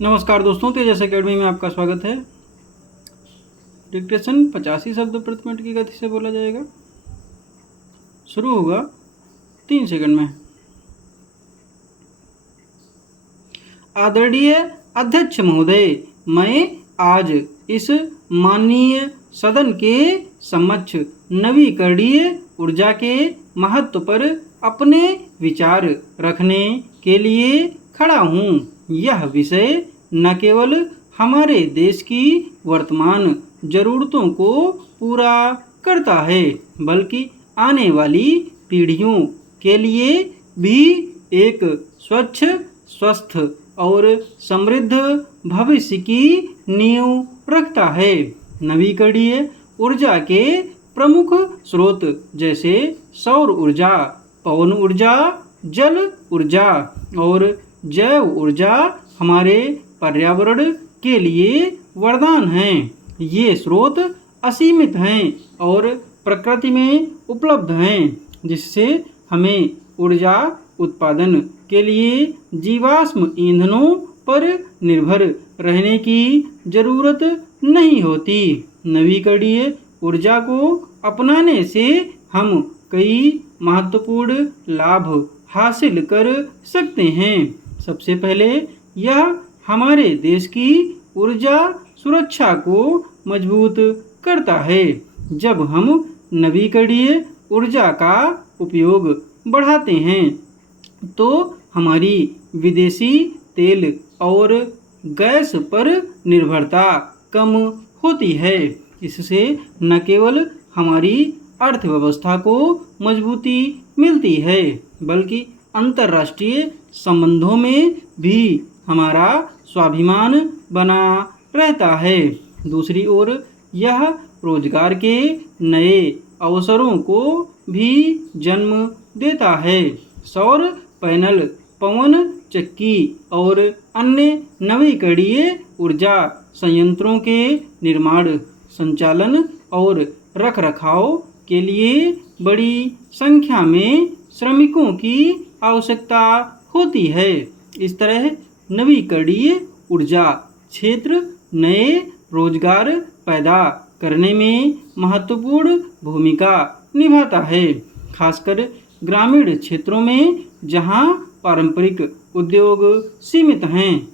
नमस्कार दोस्तों, तेजस एकेडमी में आपका स्वागत है। डिक्टेशन 85 शब्द प्रति मिनट की गति से बोला जाएगा। शुरू होगा 3 सेकंड में। आदरणीय अध्यक्ष महोदय, मैं आज इस माननीय सदन के समक्ष नवीकरणीय ऊर्जा के महत्व पर अपने विचार रखने के लिए खड़ा हूँ। यह विषय न केवल हमारे देश की वर्तमान जरूरतों को पूरा करता है, बल्कि आने वाली पीढ़ियों के लिए भी एक स्वच्छ, स्वस्थ और समृद्ध भविष्य की नींव रखता है। नवीकरणीय ऊर्जा के प्रमुख स्रोत जैसे सौर ऊर्जा, पवन ऊर्जा, जल ऊर्जा और जैव ऊर्जा हमारे पर्यावरण के लिए वरदान हैं। ये स्रोत असीमित हैं और प्रकृति में उपलब्ध हैं, जिससे हमें ऊर्जा उत्पादन के लिए जीवाश्म ईंधनों पर निर्भर रहने की जरूरत नहीं होती। नवीकरणीय ऊर्जा को अपनाने से हम कई महत्वपूर्ण लाभ हासिल कर सकते हैं। सबसे पहले यह हमारे देश की ऊर्जा सुरक्षा को मजबूत करता है। जब हम नवीकरणीय ऊर्जा का उपयोग बढ़ाते हैं तो हमारी विदेशी तेल और गैस पर निर्भरता कम होती है। इससे न केवल हमारी अर्थव्यवस्था को मजबूती मिलती है, बल्कि अंतर्राष्ट्रीय संबंधों में भी हमारा स्वाभिमान बना रहता है। दूसरी ओर यह रोजगार के नए अवसरों को भी जन्म देता है। सौर पैनल, पवन चक्की और अन्य नवीकरणीय ऊर्जा संयंत्रों के निर्माण, संचालन और रखरखाव के लिए बड़ी संख्या में श्रमिकों की आवश्यकता होती है। इस तरह नवीकरणीय ऊर्जा क्षेत्र नए रोजगार पैदा करने में महत्वपूर्ण भूमिका निभाता है, खासकर ग्रामीण क्षेत्रों में जहां पारंपरिक उद्योग सीमित हैं।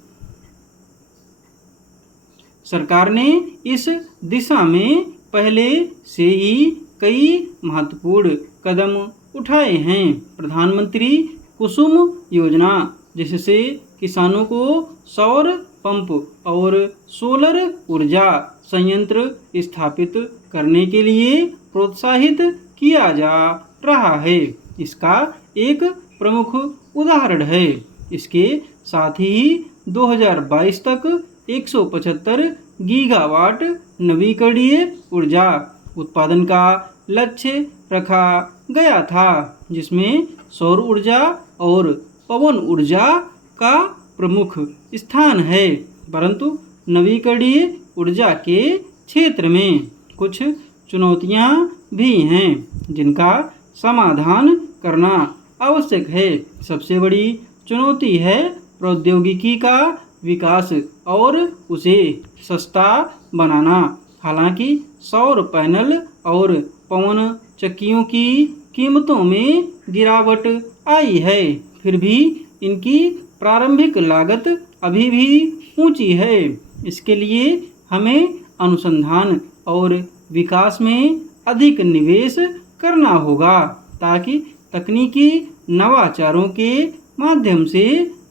सरकार ने इस दिशा में पहले से ही कई महत्वपूर्ण कदम उठाए हैं। प्रधानमंत्री कुसुम योजना, जिससे किसानों को सौर पंप और सोलर ऊर्जा संयंत्र स्थापित करने के लिए प्रोत्साहित किया जा रहा है, इसका एक प्रमुख उदाहरण है। इसके साथ ही 2022 तक 175 गीगावाट नवीकरणीय ऊर्जा उत्पादन का लक्ष्य रखा गया था, जिसमें सौर ऊर्जा और पवन ऊर्जा का प्रमुख स्थान है। परंतु नवीकरणीय ऊर्जा के क्षेत्र में कुछ चुनौतियां भी हैं, जिनका समाधान करना आवश्यक है। सबसे बड़ी चुनौती है प्रौद्योगिकी का विकास और उसे सस्ता बनाना। हालांकि सौर पैनल और पवन चक्कियों की कीमतों में गिरावट आई है, फिर भी इनकी प्रारंभिक लागत अभी भी ऊंची है। इसके लिए हमें अनुसंधान और विकास में अधिक निवेश करना होगा, ताकि तकनीकी नवाचारों के माध्यम से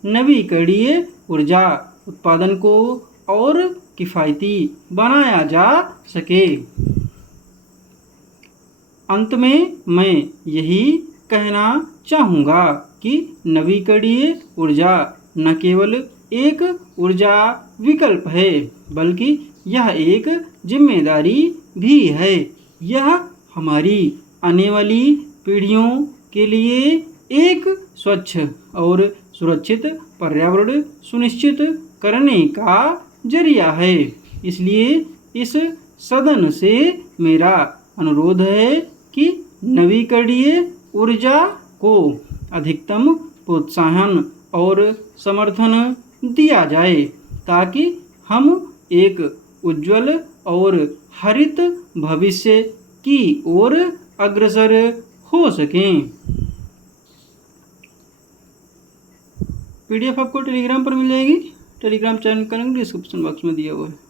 नवीकरणीय ऊर्जा उत्पादन को और किफ़ायती बनाया जा सके। अंत में मैं यही कहना चाहूँगा कि नवीकरणीय ऊर्जा न केवल एक ऊर्जा विकल्प है, बल्कि यह एक जिम्मेदारी भी है। यह हमारी आने वाली पीढ़ियों के लिए एक स्वच्छ और सुरक्षित पर्यावरण सुनिश्चित करने का जरिया है। इसलिए इस सदन से मेरा अनुरोध है कि नवीकरणीय ऊर्जा को अधिकतम प्रोत्साहन और समर्थन दिया जाए, ताकि हम एक उज्जवल और हरित भविष्य की ओर अग्रसर हो सकें। पीडीएफ आपको टेलीग्राम पर मिल जाएगी। टेलीग्राम चैनल का लिंक डिस्क्रिप्शन बॉक्स में दिया हुआ है।